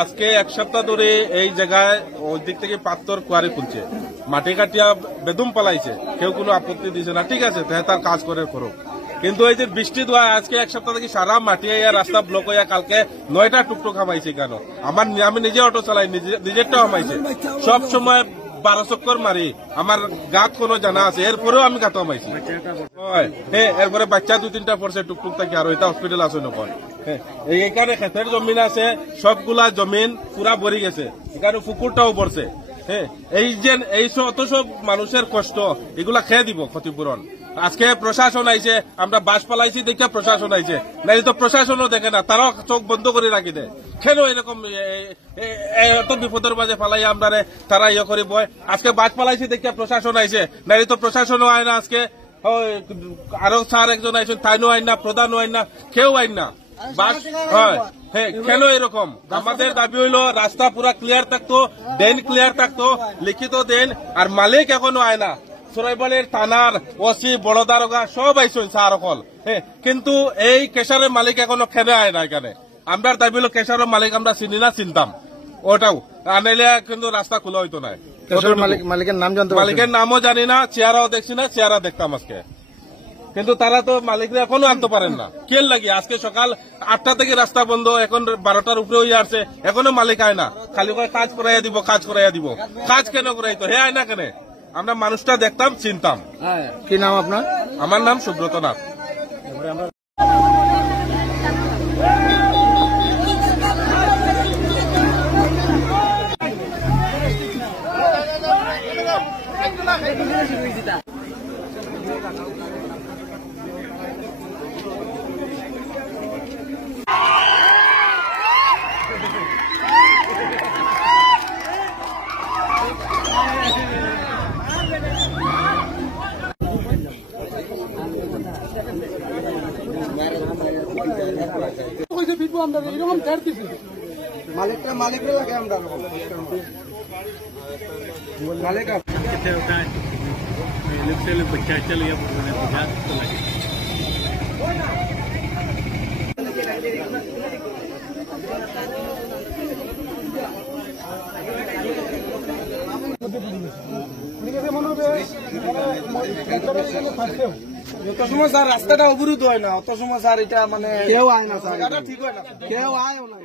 আজকে এক সপ্তাহ ধরে এই জায়গায় ওই দিক থেকে পাত্তর কোয়ারি খুলছে, মাটি কাটিয়া বেদম পালাইছে, কেউ কোনো আপত্তি দিছে না। ঠিক আছে, তার কাজ করে করুক, কিন্তু এই যে বৃষ্টি দোয়া আজকে এক সপ্তাহ থেকে সারা মাটি হইয়া রাস্তা ব্লক হইয়া কালকে 9টা টুকটুক হামাইছে। কেন? আমি নিজে অটো চালাই, নিজেরটাও হামাইছে। সব সময় 12 চক্কর মারি আমার গাত কোনো জানা আছে, এরপরেও আমি গাত হামাইছি। এরপরে বাচ্চা 2-3টা পড়ছে টুকটুক থেকে, আর এটা হসপিটাল আছে নকল। এইখানে ক্ষেতের জমিন আছে, সবগুলা জমিন পুরা ভরে গেছে, এখানে পুকুরটাও পড়ছে। এই অত সব মানুষের কষ্ট, এগুলা খেয়ে দিব ক্ষতিপূরণ। আজকে প্রশাসন আইছে, আমরা বাস পালাইছি দেখে প্রশাসন আইছে, না তো প্রশাসনও দেখে না, তারাও চোখ বন্ধ করে রাখি দেয়। কেন এরকম এত বিপদের মাঝে পালাই আমরা তারা ইয়ে করি বয়। আজকে বাস পালাইছি দেখে প্রশাসন আইছে, না তো প্রশাসনও আয় না। আজকে আরো স্যার একজন আইছেন, তাইনও আইন না, প্রধানও আইন না, কেউ আইন না। বাস হয় কেন এরকম? আমাদের দাবি হইলো রাস্তা পুরা ক্লিয়ার থাকতো, দেন ক্লিয়ার থাকতো, লিখিত দেন। আর মালিক এখনো আয় না। সরাইবাড়ির থানার ওসি, বড় দারোগা সব আইসন স্যার অকল, কিন্তু এই কেশারের মালিক এখনো খেলে আয় না। এখানে আমরা দাবি হলো কেশারের মালিক আমরা চিনি না, চিনতাম ওটাও আনাইলে কিন্তু রাস্তা খোলা হইতো না। মালিকের নাম জানতে, মালিকের নামও জানি না, চেহারাও দেখছি না, চেহারা দেখতাম আজকে, কিন্তু তারা তো মালিকরা এখনো আনতে পারেন না। কেল লাগে আজকে সকাল 8টা থেকে রাস্তা বন্ধ, এখন 12টার উপরে হয়ে আসছে, এখনো মালিক আয় না। খালি কাজ করাইয়া দিব, কাজ করাইয়া দিব। কাজ কেন করাইতো? হে আয় না কেন? আমরা মানুষটা দেখতাম, চিনতাম। কি নাম আপনার? আমার নাম সুব্রত নাথ। মালিকরা লাগে আমরা মালিক बच्चा चल गया যত সময় স্যার রাস্তাটা অবরোধ হয় না, অত সময় স্যার এটা মানে কেউ আয় না, স্যার ঠিক হয় না, কেউ আয় না।